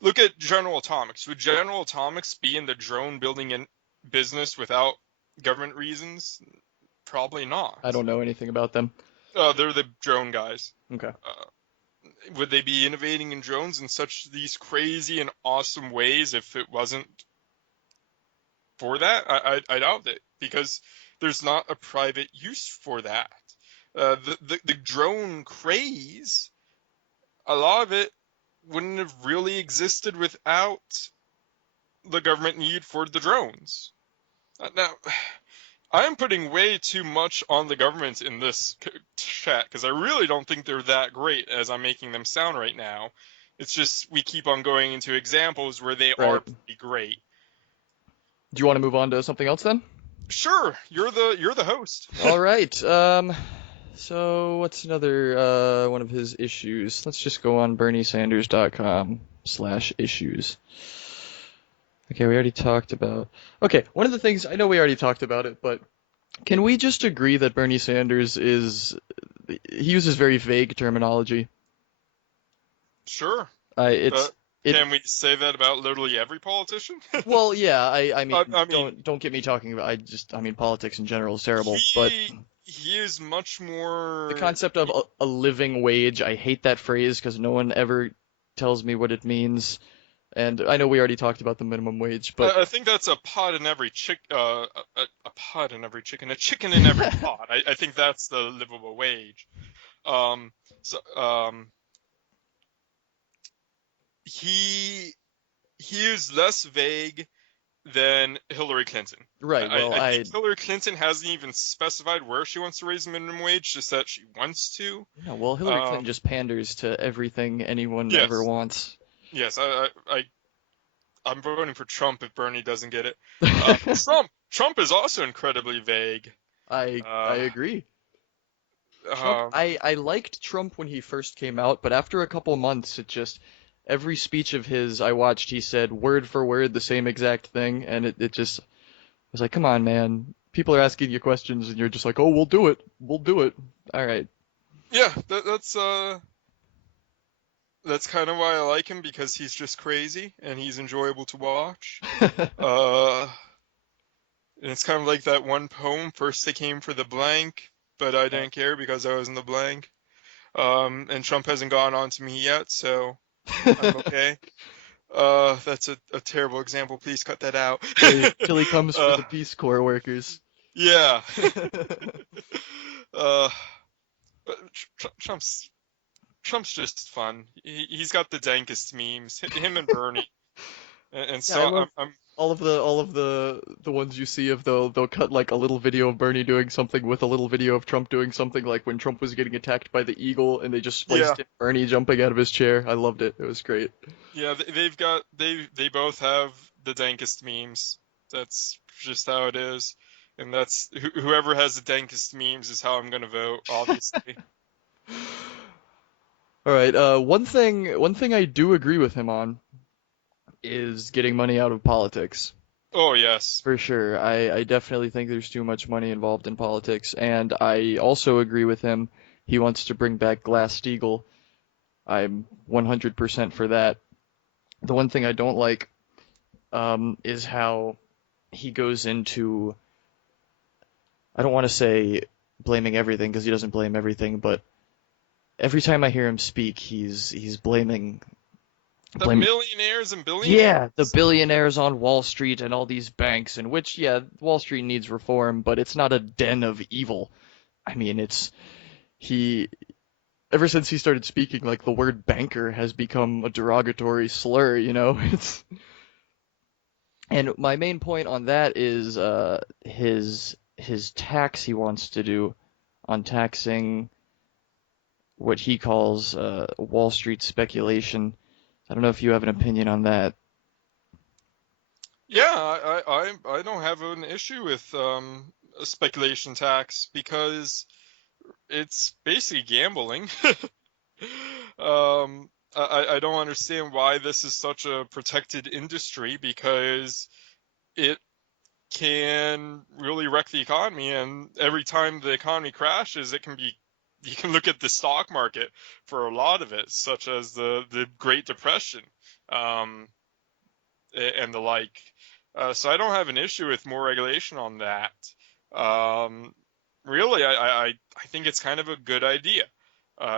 Look at General Atomics. Would General Atomics be in the drone building in business without government reasons? Probably not. I don't know anything about them. They're the drone guys. Okay. Uh, would they be innovating in drones in such these crazy and awesome ways if it wasn't for that? I doubt it, because there's not a private use for that. The drone craze, a lot of it wouldn't have really existed without the government need for the drones. Now, I am putting way too much on the government in this chat because I really don't think they're that great as I'm making them sound right now. It's just we keep on going into examples where they are Right. pretty great. Do you want to move on to something else then? Sure, you're the host. All right. So what's another one of his issues? Let's just go on berniesanders.com/issues. Okay, we already talked about. Okay, one of the things I know we already talked about it, but can we just agree that Bernie Sanders he uses very vague terminology? Sure. It's it. Can we say that about literally every politician? Well, yeah. I mean, I mean, don't get me talking about. I mean, politics in general is terrible, but he is much the more. concept of a living wage, I hate that phrase because no one ever tells me what it means. And I know we already talked about the minimum wage, but I think that's a pot in every a pot in every chicken, a chicken in every pot. I think that's the livable wage. Um, so he he is less vague than Hillary Clinton. right. Well, I think Hillary Clinton hasn't even specified where she wants to raise the minimum wage, just that she wants to. yeah, well, Hillary Clinton just panders to everything anyone ever Yes, wants. yes, I'm voting for Trump if Bernie doesn't get it. Trump is also incredibly vague. I Uh, agree. Trump, um, I liked Trump when he first came out, but after a couple months, it just every speech of his I watched, he said word for word the same exact thing, and it just was like, come on, man. People are asking you questions, and you're just like, oh, we'll do it. We'll do it. All right. yeah, that's kind of why I like him, because he's just crazy and he's enjoyable to watch. Uh, and it's kind of like that one poem. First they came for the blank, but I didn't care because I was in the blank. And Trump hasn't gone on to me yet, so I'm okay. That's a terrible example. Please cut that out. Till he comes for uh, the Peace Corps workers. yeah. uh, but Trump's just fun. He's got the dankest memes. Him and Bernie, and Yeah, I so love I'm all of the ones you see of they'll cut like a little video of Bernie doing something with a little video of Trump doing something, like when Trump was getting attacked by the eagle and they just yeah. spliced in Bernie jumping out of his chair. I loved it. It was great. Yeah, they've got they both have the dankest memes. That's just how it is, and that's whoever has the dankest memes is how I'm gonna vote. Obviously. All right. One thing I do agree with him on is getting money out of politics. Oh yes. For sure. I definitely think there's too much money involved in politics, and I also agree with him. He wants to bring back Glass-Steagall. I'm 100% for that. The one thing I don't like is how he goes into, I don't want to say blaming everything because he doesn't blame everything, but every time I hear him speak, he's The blaming millionaires and yeah, the billionaires. billionaires on Wall Street and all these banks, in which, yeah, Wall Street needs reform, but it's not a den of evil. I mean, he, ever since he started speaking, like, the word banker has become a derogatory slur, you know? And my main point on that is, his tax he wants to do on taxing what he calls, Wall Street speculation. I don't know if you have an opinion on that. Yeah, I don't have an issue with a speculation tax because it's basically gambling. I don't understand why this is such a protected industry, because it can really wreck the economy, and every time the economy crashes, it can be, you can look at the stock market for a lot of it, such as the Great Depression. um, and the like. So I don't have an issue with more regulation on that. Um, really, I think it's kind of a good idea,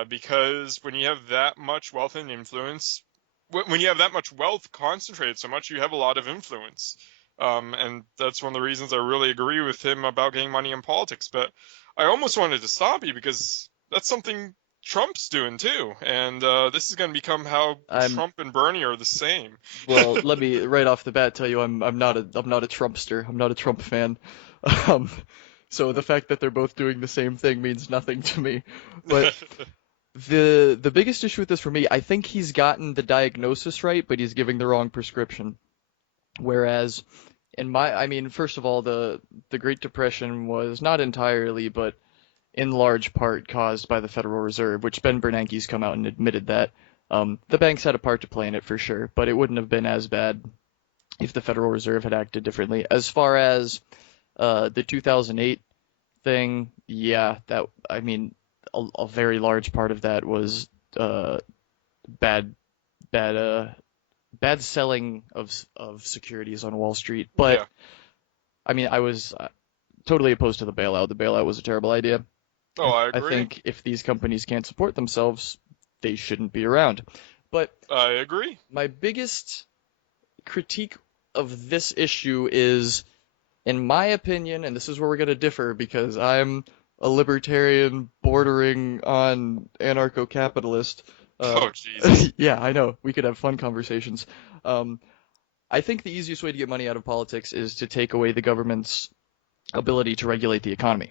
because when you have that much wealth and influence, when you have that much wealth concentrated so much, you have a lot of influence. And that's one of the reasons I really agree with him about getting money in politics. But I almost wanted to stop you because that's something Trump's doing too, and this is going to become how I'm Trump and Bernie are the same. Well, let me right off the bat tell you I'm not a Trumpster. I'm not a Trump fan. Um, so the fact that they're both doing the same thing means nothing to me. But the biggest issue with this for me, I think he's gotten the diagnosis right, but he's giving the wrong prescription. Whereas I mean, first of all, the Great Depression was not entirely, but in large part caused by the Federal Reserve, which Ben Bernanke's come out and admitted that. The banks had a part to play in it for sure, but it wouldn't have been as bad if the Federal Reserve had acted differently. As far as the 2008 thing, yeah, that I mean, a very large part of that was bad, bad, bad selling of securities on Wall Street. But Yeah. I mean, I was totally opposed to the bailout. The bailout was a terrible idea. Oh, I I agree. think if these companies can't support themselves, they shouldn't be around. But I agree. my biggest critique of this issue is, in my opinion, and this is where we're going to differ because I'm a libertarian bordering on anarcho-capitalist. Uh, Oh, Jesus. yeah, I know. We could have fun conversations. Um, I think the easiest way to get money out of politics is to take away the government's ability to regulate the economy.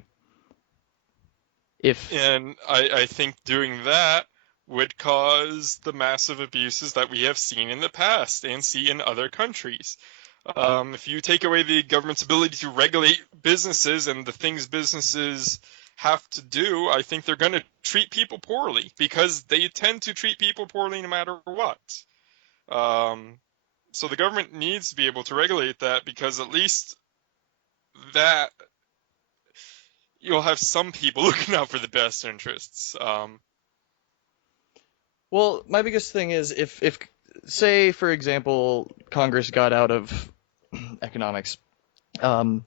If And I think doing that would cause the massive abuses that we have seen in the past and see in other countries. If you take away the government's ability to regulate businesses and the things businesses have to do, I think they're going to treat people poorly because they tend to treat people poorly no matter what. Um, so the government needs to be able to regulate that because at least that you'll have some people looking out for the best interests. Well, my biggest thing is if say for example Congress got out of economics, um,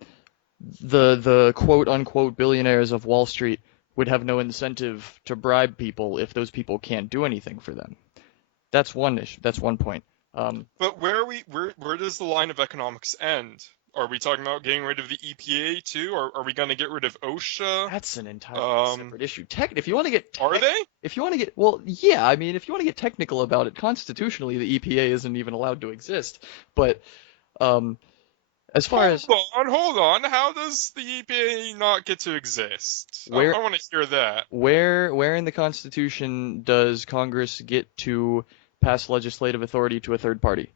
the quote unquote billionaires of Wall Street would have no incentive to bribe people if those people can't do anything for them. That's one issue. That's one point. Um, But where does the line of economics end? Are we talking about getting rid of the EPA too, or are we going to get rid of OSHA? that's an entirely Um, separate issue. If you want to get are they? if you want to get well, yeah, I mean, if you want to get technical about it, constitutionally the EPA isn't even allowed to exist. But um, as far as Hold on. How does the EPA not get to exist? where I want to hear that. where in the Constitution does Congress get to pass legislative authority to a third party?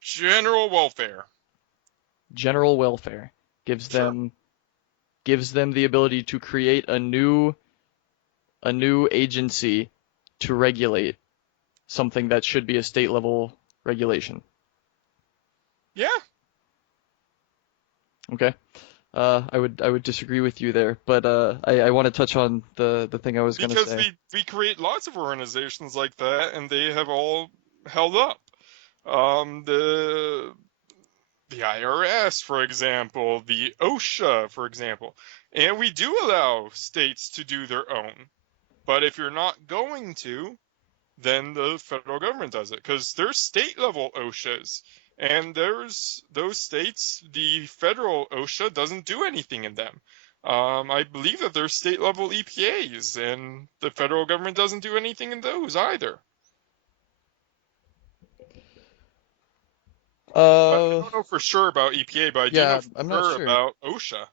General welfare. General welfare gives Sure. them the ability to create a new agency to regulate something that should be a state level regulation. Yeah, Okay? I would disagree with you there, but I want to touch on the thing I was gonna because say. we create lots of organizations like that, and they have all held up. Um, the the IRS, for example, the OSHA, for example. And we do allow states to do their own. But if you're not going to, then the federal government does it because there's state level OSHAs. And there's those states, the federal OSHA doesn't do anything in them. I believe that there's state level EPAs, and the federal government doesn't do anything in those either. But I Uh, don't know for sure about EPA, but I do know yeah, for I'm not sure sure. about OSHA.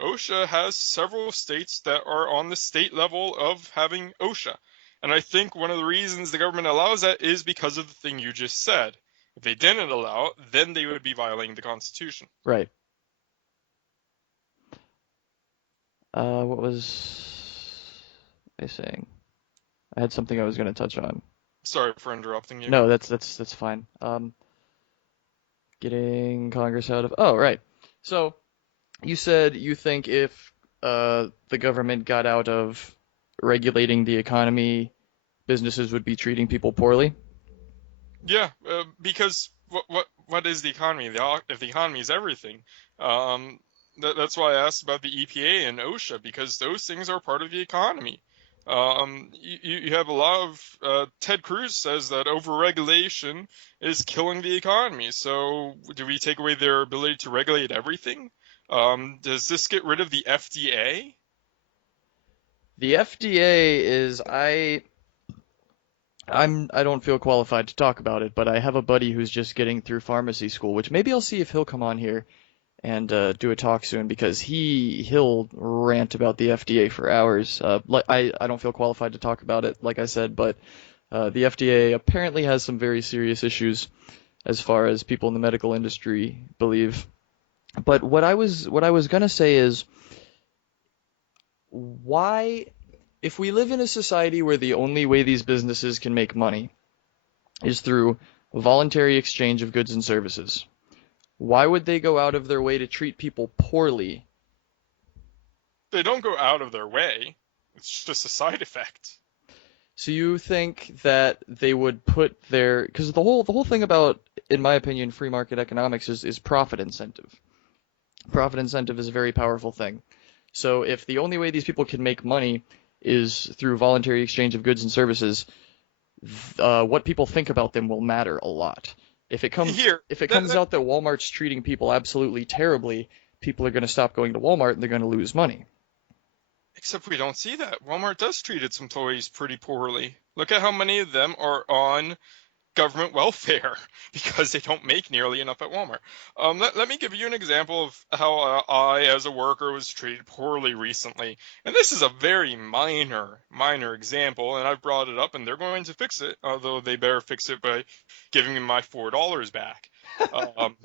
OSHA has several states that are on the state level of having OSHA. And I think one of the reasons the government allows that is because of the thing you just said. If they didn't allow it, then they would be violating the Constitution. Right. What was I saying? I had something I was gonna touch on. Sorry for interrupting you. No, that's fine. Getting Congress out of. Oh, right. So you said you think if the government got out of regulating the economy, businesses would be treating people poorly. Yeah, because what is the economy? If the economy is everything, um, that's why I asked about the EPA and OSHA, because those things are part of the economy. You have a lot of Ted Cruz says that overregulation is killing the economy. So do we take away their ability to regulate everything? Does this get rid of the FDA? The FDA is I don't feel qualified to talk about it, but I have a buddy who's just getting through pharmacy school, which maybe I'll see if he'll come on here and do a talk soon because he'll rant about the FDA for hours. I don't feel qualified to talk about it, like I said, but the FDA apparently has some very serious issues as far as people in the medical industry believe. But what I was gonna say is why, if we live in a society where the only way these businesses can make money is through voluntary exchange of goods and services, why would they go out of their way to treat people poorly? They don't go out of their way. It's just a side effect. So you think that they would put their, because the whole thing about, in my opinion, free market economics is profit incentive. Profit incentive is a very powerful thing. So if the only way these people can make money is through voluntary exchange of goods and services, what people think about them will matter a lot. If it comes Here, if it comes out that Walmart's treating people absolutely terribly, people are going to stop going to Walmart and they're going to lose money. except we don't see that. Walmart does treat its employees pretty poorly. Look at how many of them are on government welfare because they don't make nearly enough at Walmart. Let me give you an example of how I, as a worker, was treated poorly recently. And this is a very minor example, and I've brought it up, and they're going to fix it, although they better fix it by giving me my $4 back. Um,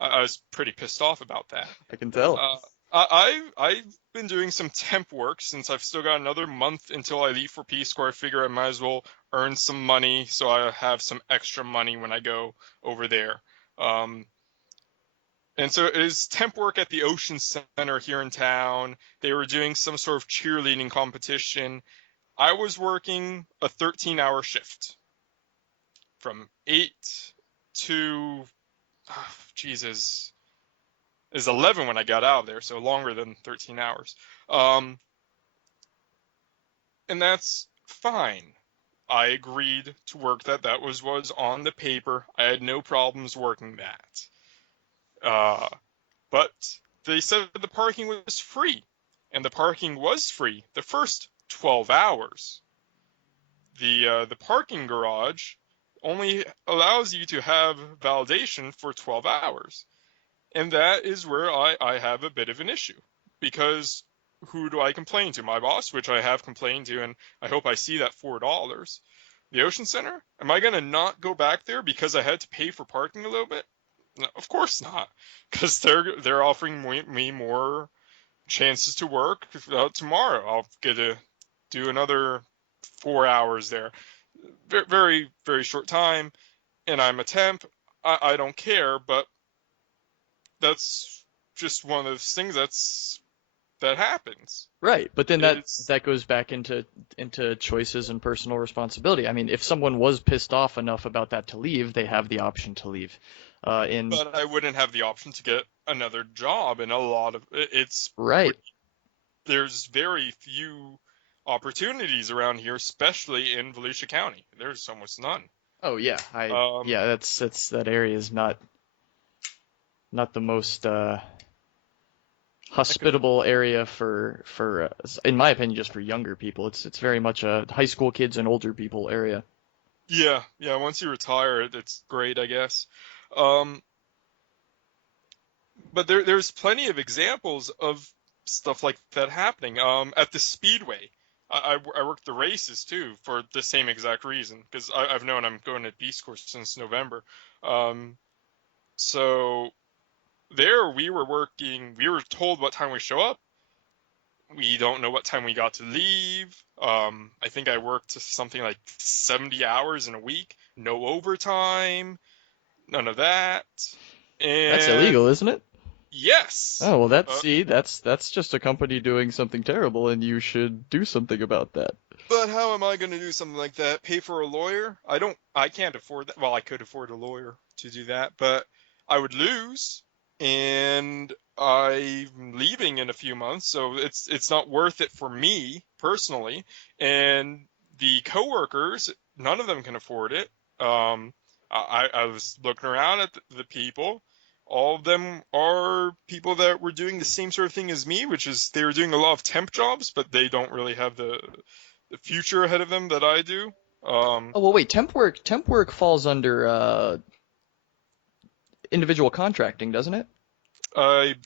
I was pretty pissed off about that. I can tell. Uh, I've been doing some temp work since I've still got another month until I leave for Peace Corps. I figure I might as well earn some money so I have some extra money when I go over there. Um, and so it is temp work at the Ocean Center here in town. They were doing some sort of cheerleading competition. I was working a 13-hour shift from 8 to, Jesus, is 11 when I got out of there, so longer than 13 hours. Um, and that's fine. I agreed to work that. That was on the paper. I had no problems working that. Uh, but they said the parking was free, and the parking was free the first 12 hours. The parking garage only allows you to have validation for 12 hours. And that is where I have a bit of an issue because who do I complain to? My boss, which I have complained to, and I hope I see that $4. The Ocean Center? Am I going to not go back there because I had to pay for parking a little bit? No, of course not, because they're offering me more chances to work tomorrow. I'll get to do another 4 hours there. Very, very short time, and I'm a temp. I don't care, but that's just one of those things that happens. Right, but then that It's that goes back into choices and personal responsibility. I mean, if someone was pissed off enough about that to leave, they have the option to leave. In but I wouldn't have the option to get another job, and a lot of it's right. there's very few opportunities around here, especially in Volusia County. There's almost none. Oh yeah, I Um, yeah, that's that area is not the most I could, hospitable area for in my opinion just for younger people. It's very much a high school kids and older people area. yeah. Once you retire, it's great, I guess. Um, but there's plenty of examples of stuff like that happening. At the Speedway, I worked the races too for the same exact reason because I've known I'm going to Peace Corps since November. Um, so there we were working. We were told what time we show up. We don't know what time we got to leave. I think I worked something like 70 hours in a week, no overtime, none of that. That's And illegal, isn't it? yes, Oh, well, uh, that's just a company doing something terrible, and you should do something about that. But how am I going to do something like that? Pay for a lawyer? I can't afford that. Well, I could afford a lawyer to do that, but I would lose, and I'm leaving in a few months, so it's not worth it for me personally. And the coworkers, none of them can afford it. I was looking around at the people. All of them are people that were doing the same sort of thing as me, which is they were doing a lot of temp jobs, but they don't really have the future ahead of them that I do. Oh well, wait, temp work falls under individual contracting, doesn't it? I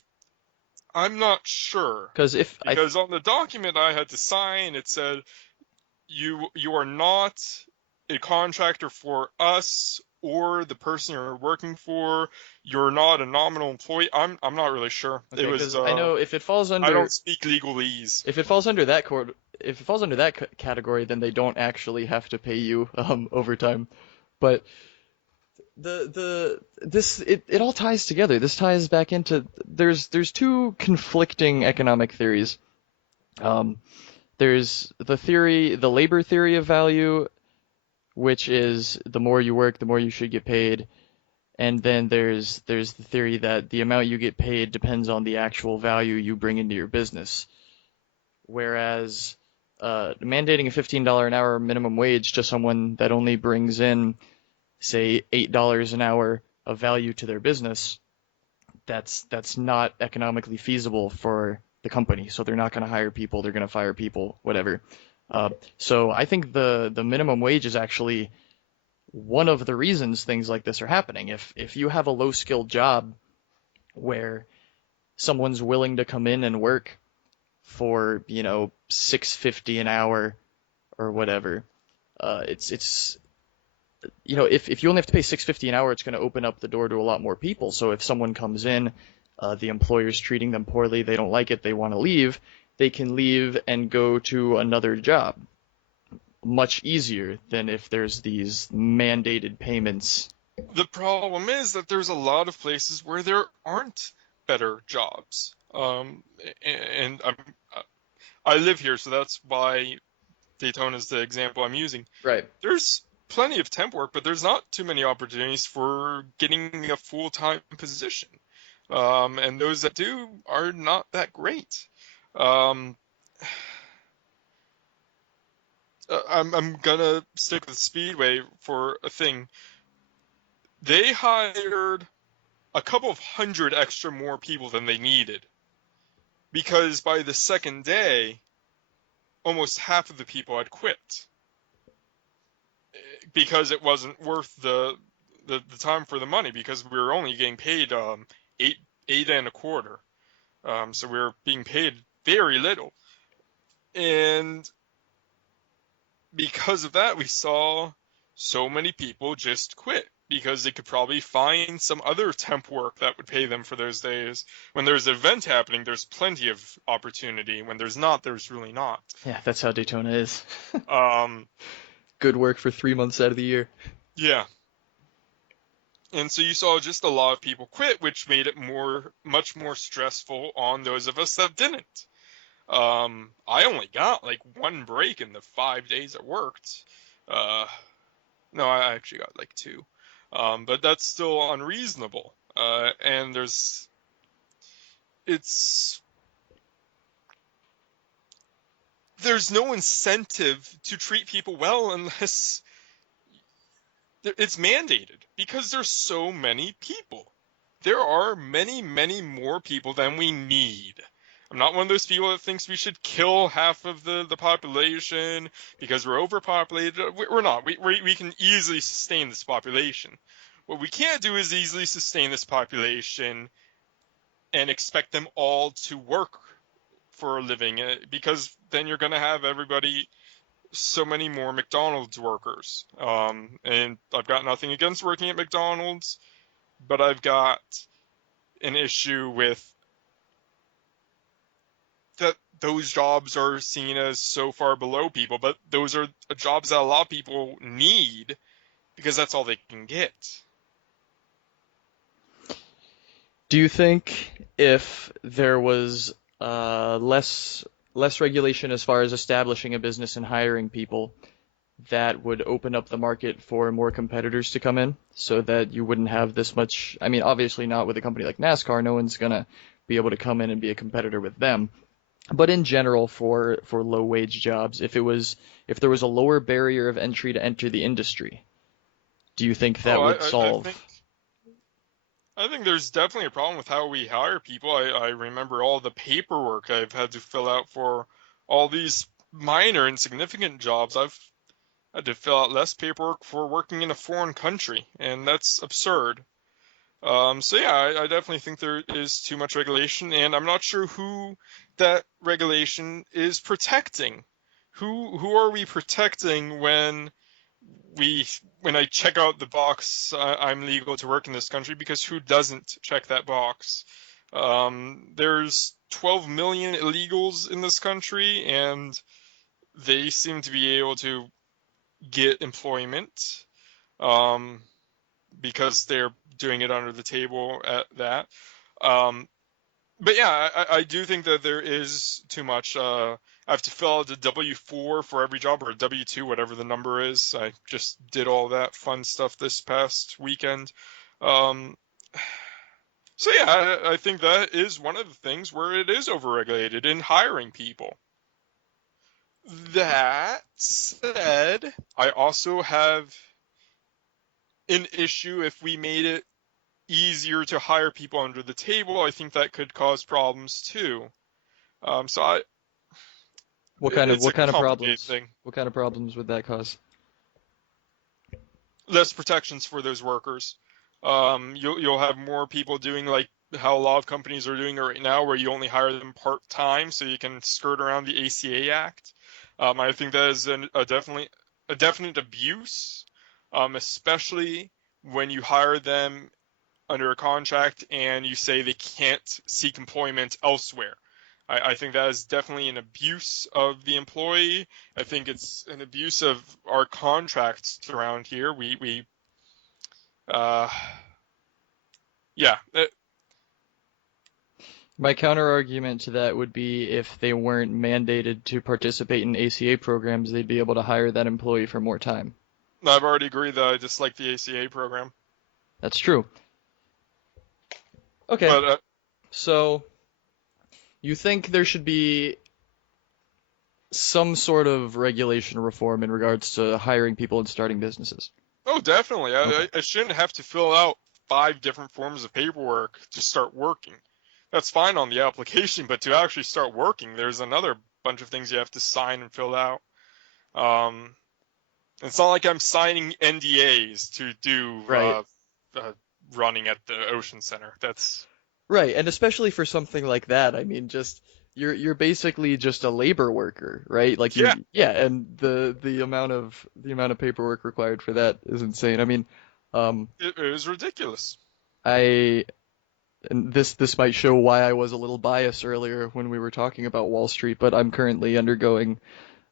I'm not sure Because if I because on the document I had to sign, it said you are not a contractor for us or the person you're working for. You're not a nominal employee. I'm not really sure. It okay, was because I know if it falls I don't under speak legalese. if it falls under that code, if it falls under that category, then they don't actually have to pay you overtime. But it all ties together. This ties back into there's two conflicting economic theories. Um, there's the labor theory of value, which is the more you work, the more you should get paid. And then there's the theory that the amount you get paid depends on the actual value you bring into your business. Whereas mandating a $15 an hour minimum wage to someone that only brings in, say, $8 an hour of value to their business, that's not economically feasible for the company. So they're not going to hire people, they're going to fire people, whatever. So I think the minimum wage is actually one of the reasons things like this are happening. If you have a low skilled job where someone's willing to come in and work for, $6.50 an hour or whatever, it's if you only have to pay $6.50 an hour, it's going to open up the door to a lot more people. So if someone comes in, the employer's treating them poorly, they don't like it, they want to leave, they can leave and go to another job much easier than if there's these mandated payments. The problem is that there's a lot of places where there aren't better jobs. And I live here, so that's why Daytona is the example I'm using. Right. There's plenty of temp work, but there's not too many opportunities for getting a full-time position. And those that do are not that great. Um, I'm gonna stick with Speedway for a thing. They hired a couple of hundred extra more people than they needed because by the second day, almost half of the people had quit because it wasn't worth the time for the money because we were only getting paid eight and a quarter, so we were being paid very little, and because of that, we saw so many people just quit because they could probably find some other temp work that would pay them for those days. When there's an event happening, there's plenty of opportunity. When there's not, there's really not. Yeah, that's how Daytona is. Um, Good work for 3 months out of the year. yeah. And so you saw just a lot of people quit, which made it much more stressful on those of us that didn't. I only got like one break in the 5 days I worked. Uh, no, I actually got like two. But that's still unreasonable. And there's no incentive to treat people well unless it's mandated because there's so many people. There are many, many more people than we need. I'm not one of those people that thinks we should kill half of the population because we're overpopulated. We're not. We can easily sustain this population. What we can't do is easily sustain this population and expect them all to work for a living because then you're going to have everybody, so many more McDonald's workers. And I've got nothing against working at McDonald's, but I've got an issue with that those jobs are seen as so far below people, but those are jobs that a lot of people need because that's all they can get. Do you think if there was less less regulation as far as establishing a business and hiring people, that would open up the market for more competitors to come in so that you wouldn't have this much. I mean, obviously not with a company like NASCAR, no one's gonna be able to come in and be a competitor with them. But in general, for low wage jobs, if there was a lower barrier of entry to enter the industry, do you think Oh, that would solve? I think there's definitely a problem with how we hire people. I remember all the paperwork I've had to fill out for all these minor insignificant jobs. I've had to fill out less paperwork for working in a foreign country, and that's absurd. So yeah, I definitely think there is too much regulation, and I'm not sure who that regulation is protecting. Who are we protecting we when I check out the box, I'm legal to work in this country, because who doesn't check that box? There's 12 million illegals in this country, and they seem to be able to get employment um, because they're doing it under the table at that. Um, but yeah, I do think that there is too much. I have to fill out a W-4 for every job, or a W-2, whatever the number is. I just did all that fun stuff this past weekend. Um, so yeah, I think that is one of the things where it is overregulated in hiring people. That said, I also have an issue if we made it easier to hire people under the table. I think that could cause problems too. So What kind of it's a what kind of complicated problems? thing. What kind of problems would that cause? Less protections for those workers. You'll have more people doing like how a lot of companies are doing it right now, where you only hire them part time, so you can skirt around the ACA Act. I think that is a definite abuse, especially when you hire them under a contract and you say they can't seek employment elsewhere. I think that is definitely an abuse of the employee. I think it's an abuse of our contracts around here. Uh, yeah, My counter argument to that would be if they weren't mandated to participate in ACA programs, they'd be able to hire that employee for more time. I've already agreed that I dislike the ACA program, That's true. Okay, but so you think there should be some sort of regulation reform in regards to hiring people and starting businesses? oh, definitely. Okay. I shouldn't have to fill out 5 different forms of paperwork to start working. That's fine on the application, but to actually start working, there's another bunch of things you have to sign and fill out. Um, it's not like I'm signing NDAs to do Right. uh, running at the Ocean Center. That's Right, and especially for something like that, I mean, just you're basically just a labor worker, right? Like yeah, yeah, and the amount of paperwork required for that is insane. I mean, um, it was ridiculous. I and this might show why I was a little biased earlier when we were talking about Wall Street, but I'm currently undergoing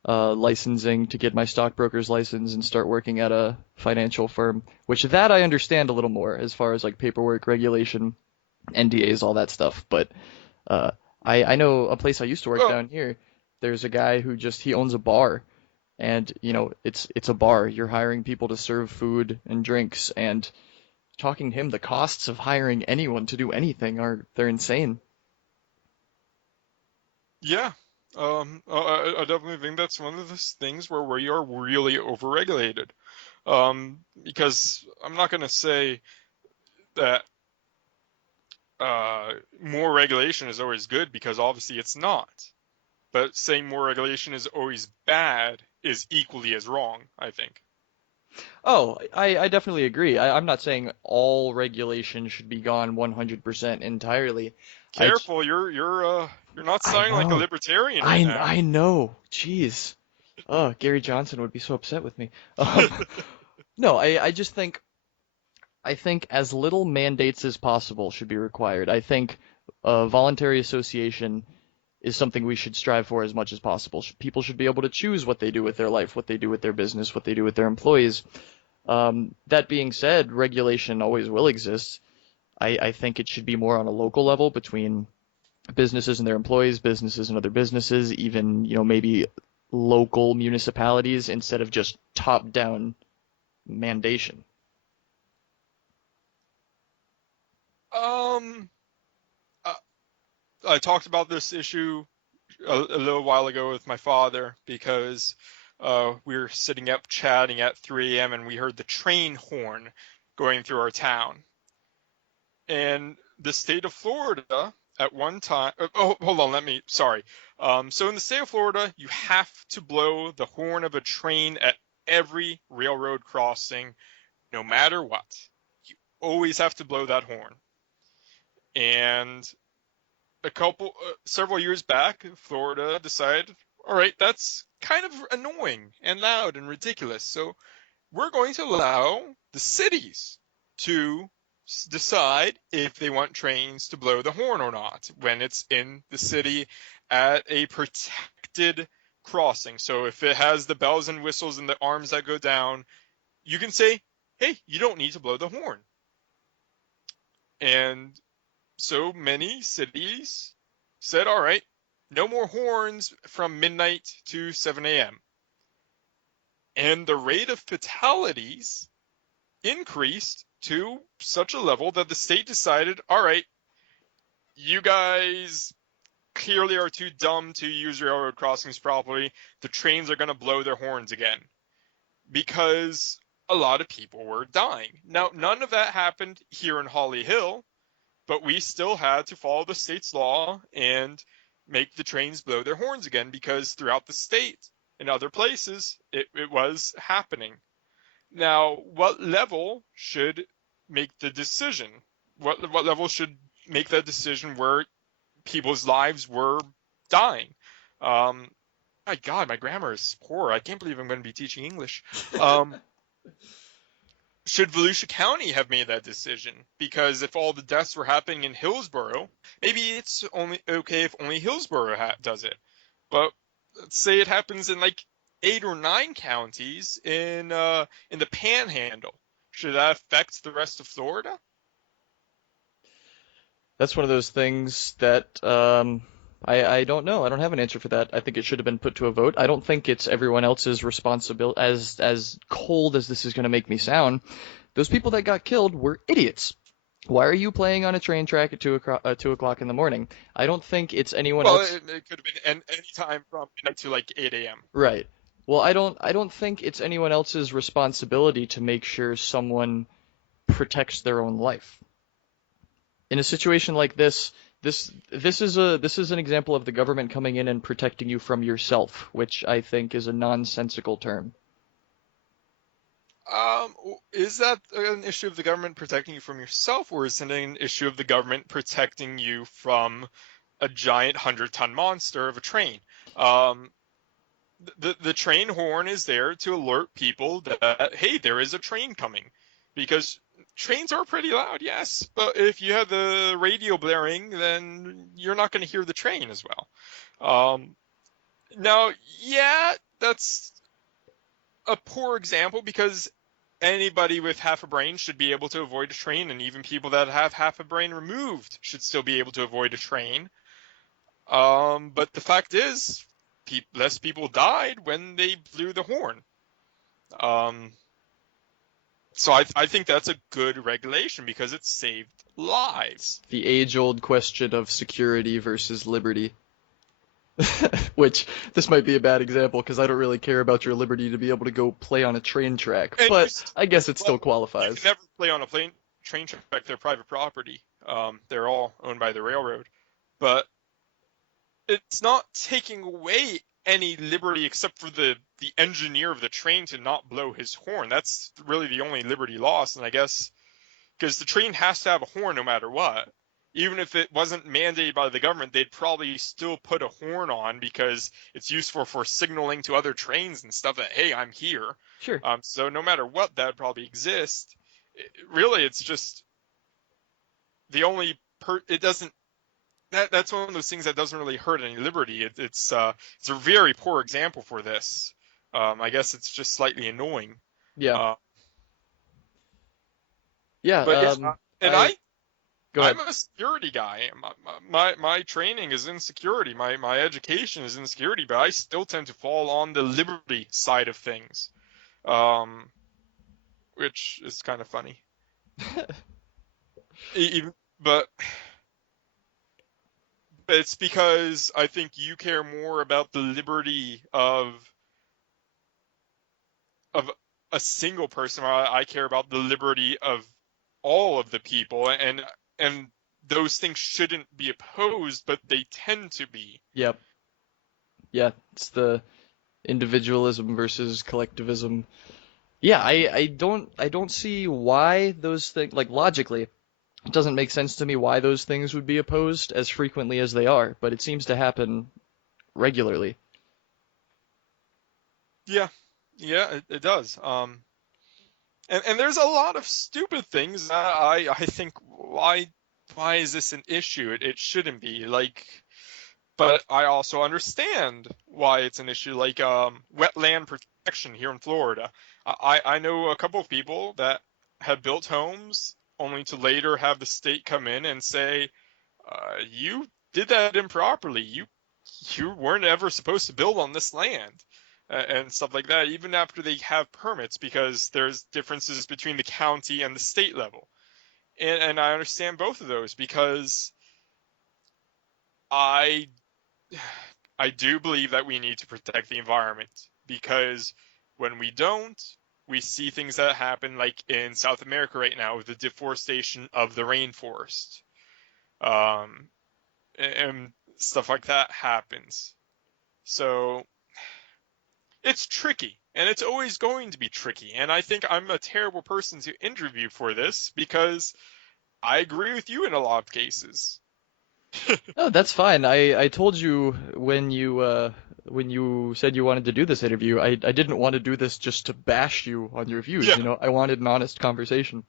licensing to get my stockbroker's license and start working at a financial firm, which that I understand a little more as far as like paperwork, regulation, NDAs, all that stuff. But uh, I know a place I used to work Well, down here. There's a guy who just he owns a bar, and it's a bar. You're hiring people to serve food and drinks, and talking to him, the costs of hiring anyone to do anything they're insane. yeah. I definitely think that's one of those things where we are really overregulated. Because I'm not going to say that more regulation is always good, because obviously it's not. But saying more regulation is always bad is equally as wrong, I think. Oh, I definitely agree. I'm not saying all regulation should be gone 100% entirely. I j- Careful, you're not I sounding like a know. libertarian right I now. I know. Jeez. Oh, Gary Johnson would be so upset with me. No, I just think as little mandates as possible should be required. I think voluntary association is something we should strive for as much as possible. People should be able to choose what they do with their life, what they do with their business, what they do with their employees. That being said, regulation always will exist. I think it should be more on a local level between businesses and their employees, businesses and other businesses, even, maybe local municipalities instead of just top-down mandation. Um, uh, I talked about this issue a little while ago with my father because we were sitting up chatting at 3 a.m. and we heard the train horn going through our town. And the state of Florida at one time, oh, hold on, sorry. So in the state of Florida, you have to blow the horn of a train at every railroad crossing, no matter what. You always have to blow that horn. And several years back, Florida decided, all right, that's kind of annoying and loud and ridiculous. So we're going to allow the cities to decide if they want trains to blow the horn or not when it's in the city at a protected crossing. So if it has the bells and whistles and the arms that go down, you can say, hey, you don't need to blow the horn. And so many cities said, all right, no more horns from midnight to 7 a.m. And the rate of fatalities increased to such a level that the state decided, all right, you guys clearly are too dumb to use railroad crossings properly. The trains are going to blow their horns again because a lot of people were dying. Now, none of that happened here in Holly Hill, but we still had to follow the state's law and make the trains blow their horns again because throughout the state and other places, it was happening. Now, what level should make the decision? What level should make that decision where people's lives were dying? My God, my grammar is poor. I can't believe I'm going to be teaching English. Should Volusia County have made that decision? Because if all the deaths were happening in Hillsborough, maybe it's only okay if only Hillsborough does it. But let's say it happens in like 8 or 9 counties in the Panhandle. Should that affect the rest of Florida? That's one of those things that I don't know. I don't have an answer for that. I think it should have been put to a vote. I don't think it's everyone else's responsibility. As cold as this is going to make me sound, those people that got killed were idiots. Why are you playing on a train track at 2 o'clock in the morning? I don't think it's anyone Well, else. it could have been any time from midnight to like 8 a.m. Right. Well, I don't think it's anyone else's responsibility to make sure someone protects their own life. In a situation like this is an example of the government coming in and protecting you from yourself, which I think is a nonsensical term. Is that an issue of the government protecting you from yourself, or is it an issue of the government protecting you from a giant 100-ton monster of a train? Um, the train horn is there to alert people that, hey, there is a train coming, because trains are pretty loud, yes, but if you have the radio blaring, then you're not going to hear the train as well. Now, yeah, that's a poor example because anybody with half a brain should be able to avoid a train, and even people that have half a brain removed should still be able to avoid a train. But the fact is, less people died when they blew the horn. Um, so I think that's a good regulation because it saved lives. The age-old question of security versus liberty. Which, this might be a bad example because I don't really care about your liberty to be able to go play on a train track, And but I guess it still you qualifies. can never play on a train track. They're private property. They're all owned by the railroad. But it's not taking away any liberty except for the engineer of the train to not blow his horn. That's really the only liberty lost. And I guess because the train has to have a horn no matter what. Even if it wasn't mandated by the government, they'd probably still put a horn on because it's useful for signaling to other trains and stuff that, hey, I'm here. Sure. So no matter what, that would probably exist. Really, it's just the only it doesn't. That's one of those things that doesn't really hurt any liberty. It's a very poor example for this. I guess it's just slightly annoying. Yeah. Uh, Yeah. but and I Go ahead. I'm a security guy. My training is in security. My education is in security, but I still tend to fall on the liberty side of things, um, which is kind of funny. Even, but it's because I think you care more about the liberty of a single person, while I care about the liberty of all of the people, and those things shouldn't be opposed, but they tend to be. Yep. Yeah, it's the individualism versus collectivism. Yeah, I don't see why those things, like, logically, it doesn't make sense to me why those things would be opposed as frequently as they are, but it seems to happen regularly. Yeah, yeah, it does. And there's a lot of stupid things that I think, why is this an issue? It shouldn't be, like, but I also understand why it's an issue, like wetland protection here in Florida. I know a couple of people that have built homes only to later have the state come in and say, you did that improperly. You weren't ever supposed to build on this land, and stuff like that, even after they have permits, because there's differences between the county and the state level. And I understand both of those, because I I do believe that we need to protect the environment, because when we don't, we see things that happen, like in South America right now with the deforestation of the rainforest. Um, and stuff like that happens. So it's tricky, and it's always going to be tricky. And I think I'm a terrible person to interview for this, because I agree with you in a lot of cases. Oh, that's fine. I told you when you said you wanted to do this interview, I didn't want to do this just to bash you on your views, Yeah, you know. I wanted an honest conversation.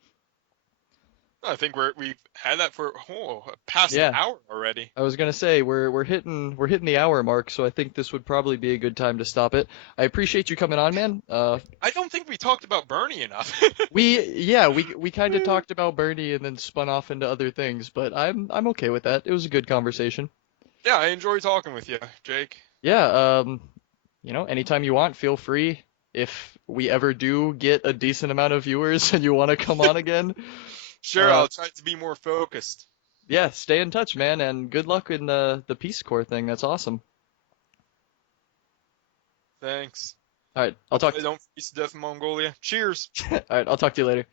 I think we've had that for past an Yeah. hour already. I was gonna say we're hitting the hour mark, so I think this would probably be a good time to stop it. I appreciate you coming on, man. I don't think we talked about Bernie enough. we kind of talked about Bernie and then spun off into other things, but I'm okay with that. It was a good conversation. Yeah, I enjoy talking with you, Jake. Yeah, anytime you want, feel free. If we ever do get a decent amount of viewers and you want to come on again, Sure, uh, I'll try to be more focused. yeah, stay in touch, man, and good luck in the Peace Corps thing. That's awesome. Thanks. All right, I'll talk. Hopefully, I don't freeze to death in Mongolia. Cheers. All right, I'll talk to you later.